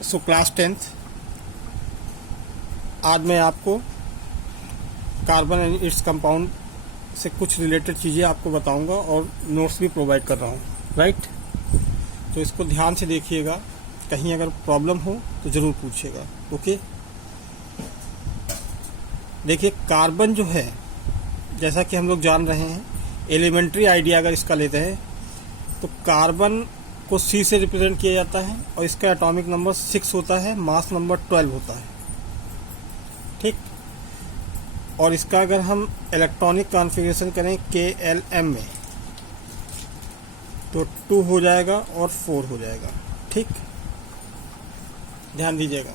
So class 10th, आज मैं आपको कार्बन एंड इट्स कंपाउंड से कुछ रिलेटेड चीज़ें आपको बताऊंगा और नोट्स भी प्रोवाइड कर रहा हूँ, राइट। तो इसको ध्यान से देखिएगा, कहीं अगर प्रॉब्लम हो तो ज़रूर पूछिएगा, ओके। देखिए, कार्बन जो है, जैसा कि हम लोग जान रहे हैं, एलिमेंट्री आइडिया अगर इसका लेते हैं तो कार्बन को C से रिप्रेजेंट किया जाता है और इसका एटॉमिक नंबर 6 होता है, मास नंबर 12 होता है, ठीक। और इसका अगर हम इलेक्ट्रॉनिक कॉन्फ़िगरेशन करें KLM में तो 2 हो जाएगा और 4 हो जाएगा, ठीक। ध्यान दीजिएगा।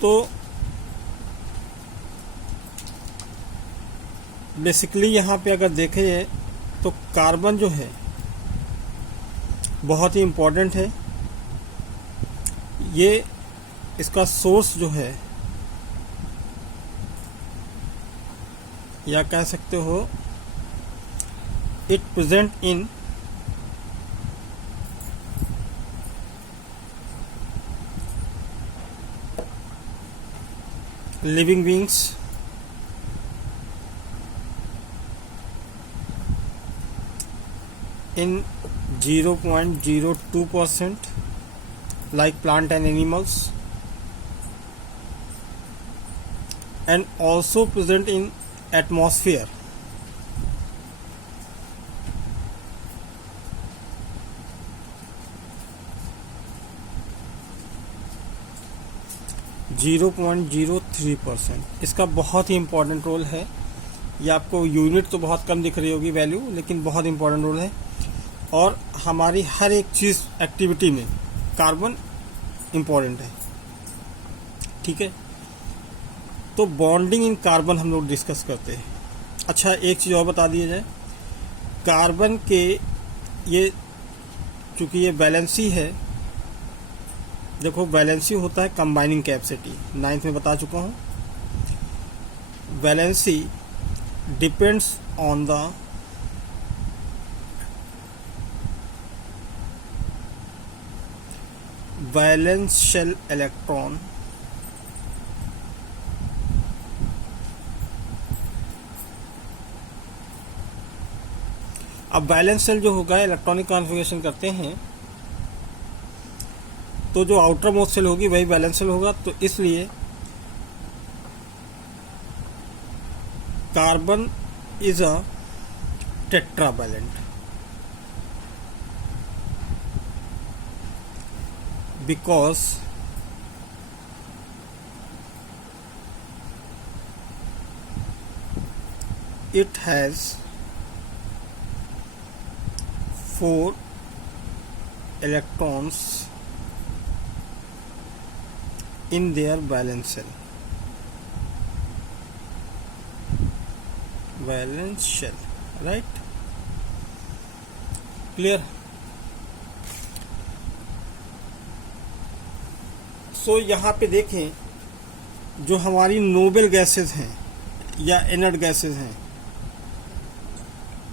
तो बेसिकली यहाँ पे अगर देखें तो कार्बन जो है बहुत ही इम्पोर्टेंट है। ये इसका सोर्स जो है, या कह सकते हो it present in living beings, in 0.02% like plant and animals, and also present in atmosphere. (0.03%) इसका बहुत ही इम्पोर्टेंट रोल है। ये आपको यूनिट तो बहुत कम दिख रही होगी वैल्यू, लेकिन बहुत इम्पोर्टेंट रोल है। और हमारी हर एक चीज़ एक्टिविटी में कार्बन इम्पोर्टेंट है, ठीक है। तो बॉन्डिंग इन कार्बन हम लोग डिस्कस करते हैं। अच्छा, एक चीज़ और बता दिया जाए, कार्बन के ये चूँकि ये वैलेंसी है, देखो वैलेंसी होता है कंबाइनिंग कैपेसिटी, 9th में बता चुका हूँ। Valency depends on the valence shell electron अब वैलेंस शेल जो होगा, इलेक्ट्रॉनिक कॉन्फ़िगरेशन करते हैं तो जो आउटर मोस्ट शेल होगी वही वैलेंस शेल होगा। तो इसलिए carbon is a tetravalent because it has 4 electrons in their valence shell. Valence shell, right? Clear? सो यहाँ पे देखें, जो हमारी नोबल गैसेस हैं या इनर्ट गैसेस हैं,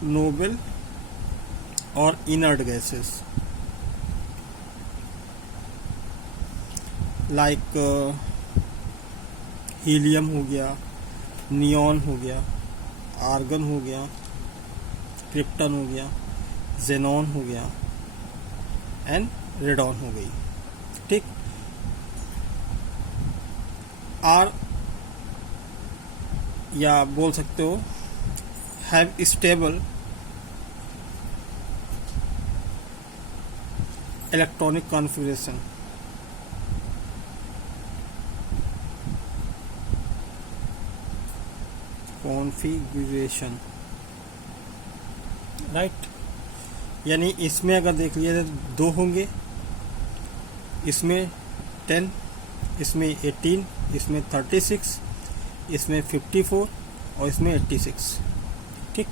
नोबल और इनर्ट गैसेस लाइक हीलियम हो गया, नियॉन हो गया, आर्गन हो गया, क्रिप्टन हो गया, जेनॉन हो गया एंड रेडॉन हो गई, ठीक। आर या बोल सकते हो have stable electronic configuration. Right, यानी इसमें अगर देख लिया तो 2 होंगे, इसमें 10, इसमें 18, इसमें 36, इसमें 54 और इसमें 86, ठीक।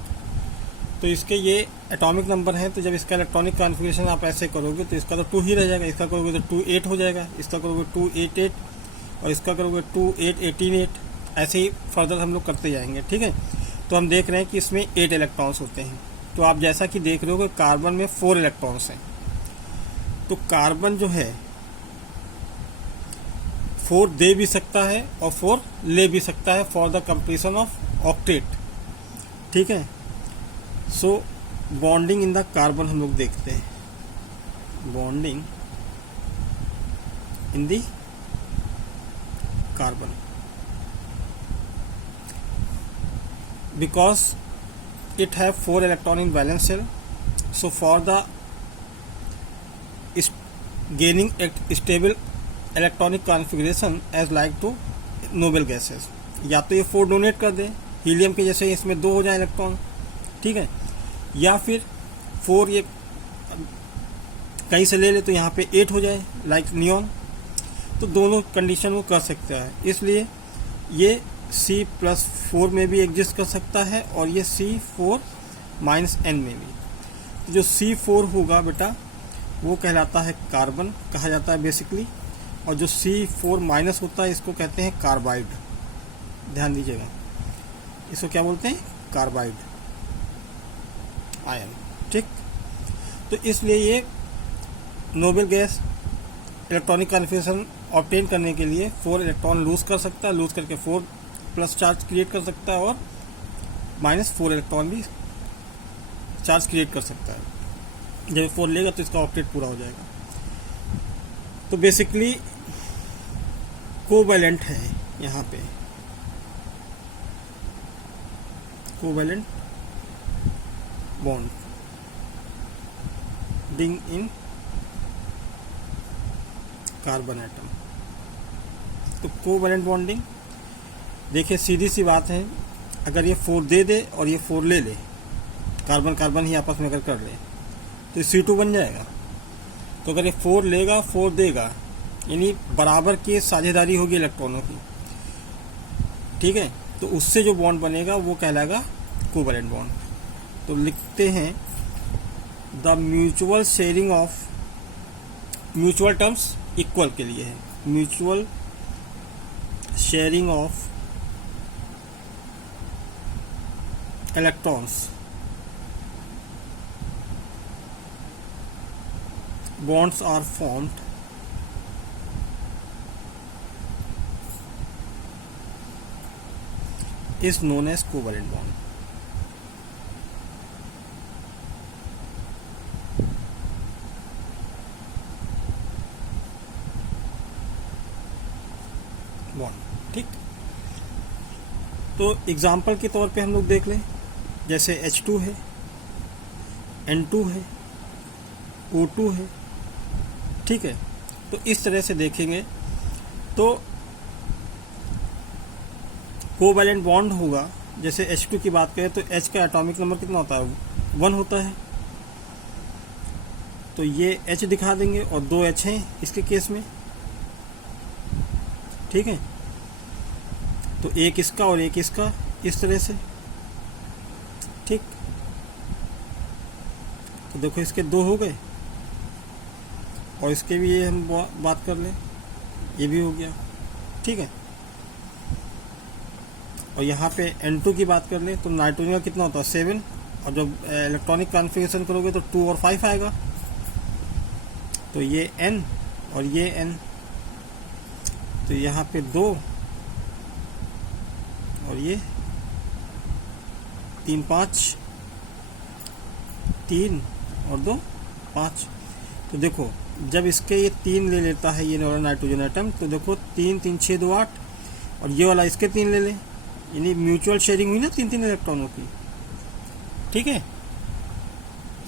तो इसके ये एटॉमिक नंबर हैं। तो जब इसका इलेक्ट्रॉनिक कॉन्फ़िगरेशन आप ऐसे करोगे तो इसका तो 2 ही रह जाएगा, इसका करोगे तो 2 8 हो जाएगा, इसका करोगे 2 8 8 और इसका करोगे 2 8 18 8, ऐसे ही फर्दर हम लोग करते जाएंगे, ठीक है। तो हम देख रहे हैं कि इसमें 8 इलेक्ट्रॉन्स होते हैं। तो आप जैसा कि देख रहे हो कि कार्बन में 4 इलेक्ट्रॉन्स हैं तो कार्बन जो है 4 दे भी सकता है और 4 ले भी सकता है for the completion of octet. ठीक है, सो बॉन्डिंग इन द कार्बन हम लोग देखते हैं, bonding in the carbon, because it have 4 electron in valence shell, so for the gaining a stable electronic configuration as like to noble gases, या तो ये 4 donate कर दे हीलियम के जैसे, इसमें 2 हो जाए इलेक्ट्रॉन, ठीक है, या फिर 4 ये कहीं से ले ले तो यहाँ पे 8 हो जाए लाइक नियॉन। तो दोनों कंडीशन वो कर सकता है, इसलिए ये C+4 में भी एग्जिस्ट कर सकता है और ये C4 -N में भी। तो जो C4 होगा बेटा वो कहलाता है कार्बन कहा जाता है बेसिकली, और जो C4- होता है इसको कहते हैं कार्बाइड। ध्यान दीजिएगा, इसको क्या बोलते हैं, कार्बाइड आयन। ठीक, तो इसलिए ये noble gas electronic configuration obtain करने के लिए 4 इलेक्ट्रॉन लूज कर सकता है, लूज करके 4 प्लस चार्ज क्रिएट कर सकता है और -4 इलेक्ट्रॉन भी चार्ज क्रिएट कर सकता है। जब 4 लेगा तो इसका ऑक्टेट पूरा हो जाएगा। तो बेसिकली कोवैलेंट है यहाँ पे, कोवैलेंट बॉन्ड डिंग इन कार्बन एटम। तो कोवैलेंट बॉन्डिंग देखिए सीधी सी बात है, अगर ये 4 दे दे और ये 4 ले ले, कार्बन कार्बन ही आपस में अगर कर ले तो C2 बन जाएगा। तो अगर ये 4 लेगा 4 देगा, यानी बराबर की साझेदारी होगी इलेक्ट्रॉनों की। ठीक है, तो उससे जो बॉन्ड बनेगा वो कहलाएगा कोवैलेंट बॉन्ड। तो लिखते हैं the mutual sharing of, mutual terms equal के लिए है, mutual sharing of electrons, bonds are formed is known as covalent bond. Bond. ठीक, तो एग्जाम्पल के तौर पे हम लोग देख लें, जैसे H2 है, N2 है, O2 है। ठीक है, तो इस तरह से देखेंगे तो कोवैलेंट बॉन्ड होगा। जैसे H2 की बात करें तो H का एटॉमिक नंबर कितना होता है, 1 होता है। तो ये H दिखा देंगे और 2 H हैं इसके केस में। ठीक है, तो एक इसका और एक इसका, इस तरह से। ठीक, तो देखो इसके 2 हो गए और इसके भी ये हम बात कर लें, ये भी हो गया। ठीक है, और यहाँ पे N2 की बात कर लें तो नाइट्रोजन का कितना होता है, 7, और जब इलेक्ट्रॉनिक कॉन्फ़िगरेशन करोगे तो 2 और 5 आएगा। तो ये N और ये N, तो यहाँ पे 2 और ये 3 5, 3 और 2 5। तो देखो जब इसके ये 3 ले लेता है ये वाला नाइट्रोजन एटम, तो देखो 3 3 6 2 8, और ये वाला इसके 3 ले ले, यानी म्यूचुअल शेयरिंग हुई ना 3 इलेक्ट्रॉनों की। ठीक है,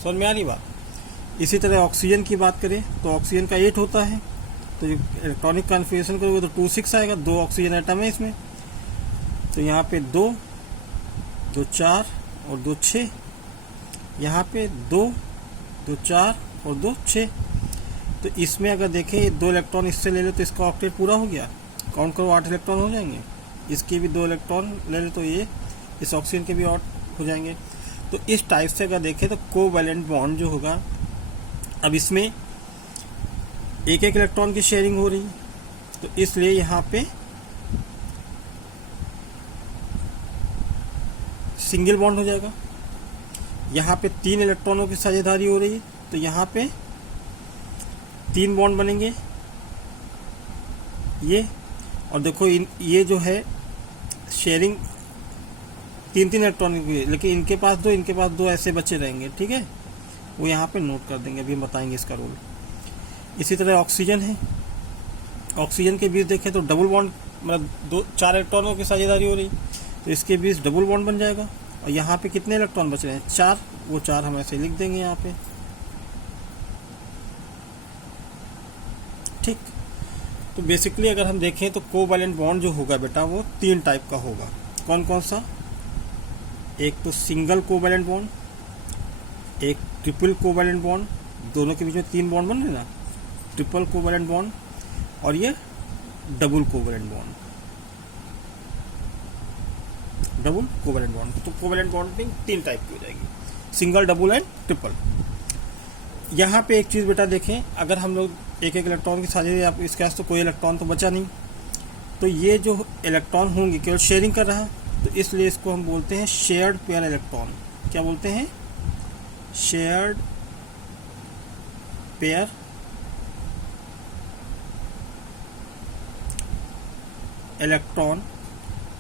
समझ में आ रही बात। इसी तरह ऑक्सीजन की बात करें तो ऑक्सीजन का 8 होता है, तो इलेक्ट्रॉनिक कॉन्फ़िगरेशन करोगे तो 2 6 आएगा, 2 ऑक्सीजन एटम है इसमें। तो यहाँ पे 2 2 4 और 2 6, यहाँ पे 2 2 4 और 2 6। तो इसमें अगर देखें 2 इलेक्ट्रॉन इससे ले लो तो इसका ऑक्टेट पूरा हो गया, काउंट करो 8 इलेक्ट्रॉन हो जाएंगे। इसके भी 2 इलेक्ट्रॉन ले लो तो ये इस ऑक्सीजन के भी 8 हो जाएंगे। तो इस टाइप से अगर देखें तो कोवैलेंट बॉन्ड जो होगा, अब इसमें एक एक इलेक्ट्रॉन की शेयरिंग हो रही, तो इसलिए यहाँ पे सिंगल बॉन्ड हो जाएगा। यहाँ पे 3 इलेक्ट्रॉनों की साझेदारी हो रही है, तो यहाँ पे 3 बॉन्ड बनेंगे ये, और देखो ये जो है शेयरिंग 3 इलेक्ट्रॉन की, लेकिन इनके पास दो ऐसे बचे रहेंगे, ठीक है, वो यहाँ पे नोट कर देंगे, अभी हम बताएंगे इसका रोल। इसी तरह ऑक्सीजन है, ऑक्सीजन के बीच देखें तो डबल बॉन्ड, मतलब 4 इलेक्ट्रॉनों की साझेदारी हो रही, तो इसके बीच डबल बॉन्ड बन जाएगा। और यहाँ पे कितने इलेक्ट्रॉन बच रहे हैं? 4, वो 4 हम ऐसे लिख देंगे यहाँ पे, ठीक। तो बेसिकली अगर हम देखें तो कोवैलेंट बॉन्ड जो होगा बेटा वो 3 टाइप का होगा। कौन कौन सा? एक तो सिंगल कोवैलेंट बॉन्ड, एक ट्रिपल कोवैलेंट बॉन्ड, दोनों के बीच में 3 बॉन्ड बन रहे ना, ट्रिपल कोवैलेंट बॉन्ड, और ये double covalent bond, double covalent bond. तो कोवैलेंट बॉन्डिंग 3 टाइप की हो जाएगी, सिंगल, डबल एंड ट्रिपल। यहाँ पे एक चीज़ बेटा देखें, अगर हम लोग एक इलेक्ट्रॉन की साझेदारी, आप इसके पास तो कोई इलेक्ट्रॉन तो बचा नहीं, तो ये जो इलेक्ट्रॉन होंगे केवल शेयरिंग कर रहा है, तो इसलिए इसको हम बोलते हैं शेयर्ड पेयर इलेक्ट्रॉन। क्या बोलते हैं? शेयर्ड पेयर इलेक्ट्रॉन,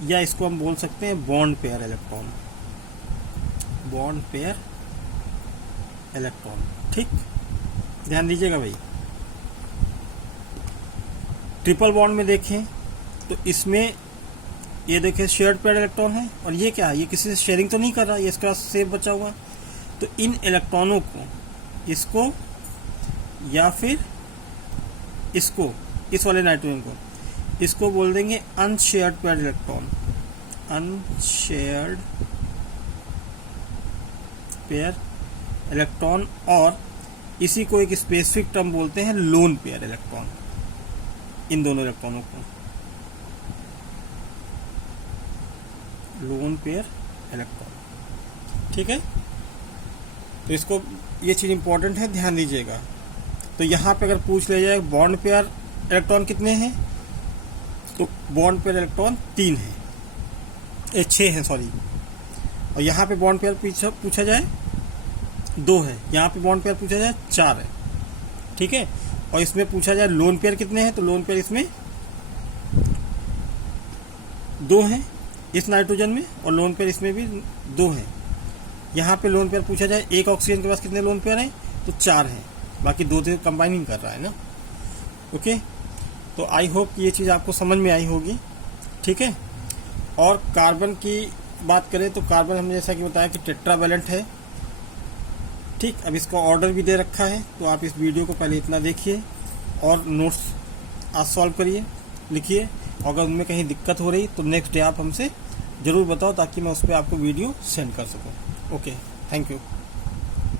या इसको हम बोल सकते हैं bond pair electron, bond pair electron, ठीक, ध्यान दीजिएगा भाई। ट्रिपल बॉन्ड में देखें तो इसमें ये देखें शेयर्ड पेयर इलेक्ट्रॉन है, और ये क्या है? ये किसी से शेयरिंग तो नहीं कर रहा, ये इसके पास सेफ बचा हुआ। तो इन इलेक्ट्रॉनों को, इसको या फिर इसको, इस वाले नाइट्रोजन को, इसको बोल देंगे unshared pair electron, unshared pair electron, और इसी को एक स्पेसिफिक टर्म बोलते हैं लोन पेयर इलेक्ट्रॉन, इन दोनों इलेक्ट्रॉनों को लोन पेयर इलेक्ट्रॉन, ठीक है। तो इसको, ये चीज़ इंपॉर्टेंट है, ध्यान दीजिएगा। तो यहाँ पे अगर पूछ लिया जाए बॉन्ड पेयर इलेक्ट्रॉन कितने हैं, तो बॉन्ड पेयर इलेक्ट्रॉन 3 है, 6 हैं सॉरी, और यहाँ पे बॉन्ड पेयर पूछा जाए 2 है, यहाँ पे बॉन्ड पेयर पूछा जाए 4 है, ठीक है। और इसमें पूछा जाए लोन पेयर कितने हैं, तो लोन पेयर इसमें 2 हैं इस नाइट्रोजन में, और लोन पेयर इसमें भी 2 हैं। यहाँ पे लोन पेयर पूछा जाए, एक ऑक्सीजन के पास कितने लोन पेयर हैं, तो 4 हैं, बाकी 2 से कंबाइनिंग कर रहा है ना, ओके। तो आई होप ये चीज़ आपको समझ में आई होगी, ठीक है। और कार्बन की बात करें तो कार्बन हमने जैसा कि बताया कि टेट्रावैलेंट है, ठीक। अब इसका ऑर्डर भी दे रखा है, तो आप इस वीडियो को पहले इतना देखिए और नोट्स आज सॉल्व करिए, लिखिए, और अगर उनमें कहीं दिक्कत हो रही तो नेक्स्ट डे आप हमसे ज़रूर बताओ, ताकि मैं उस पर आपको वीडियो सेंड कर सकूँ। Okay, thank you.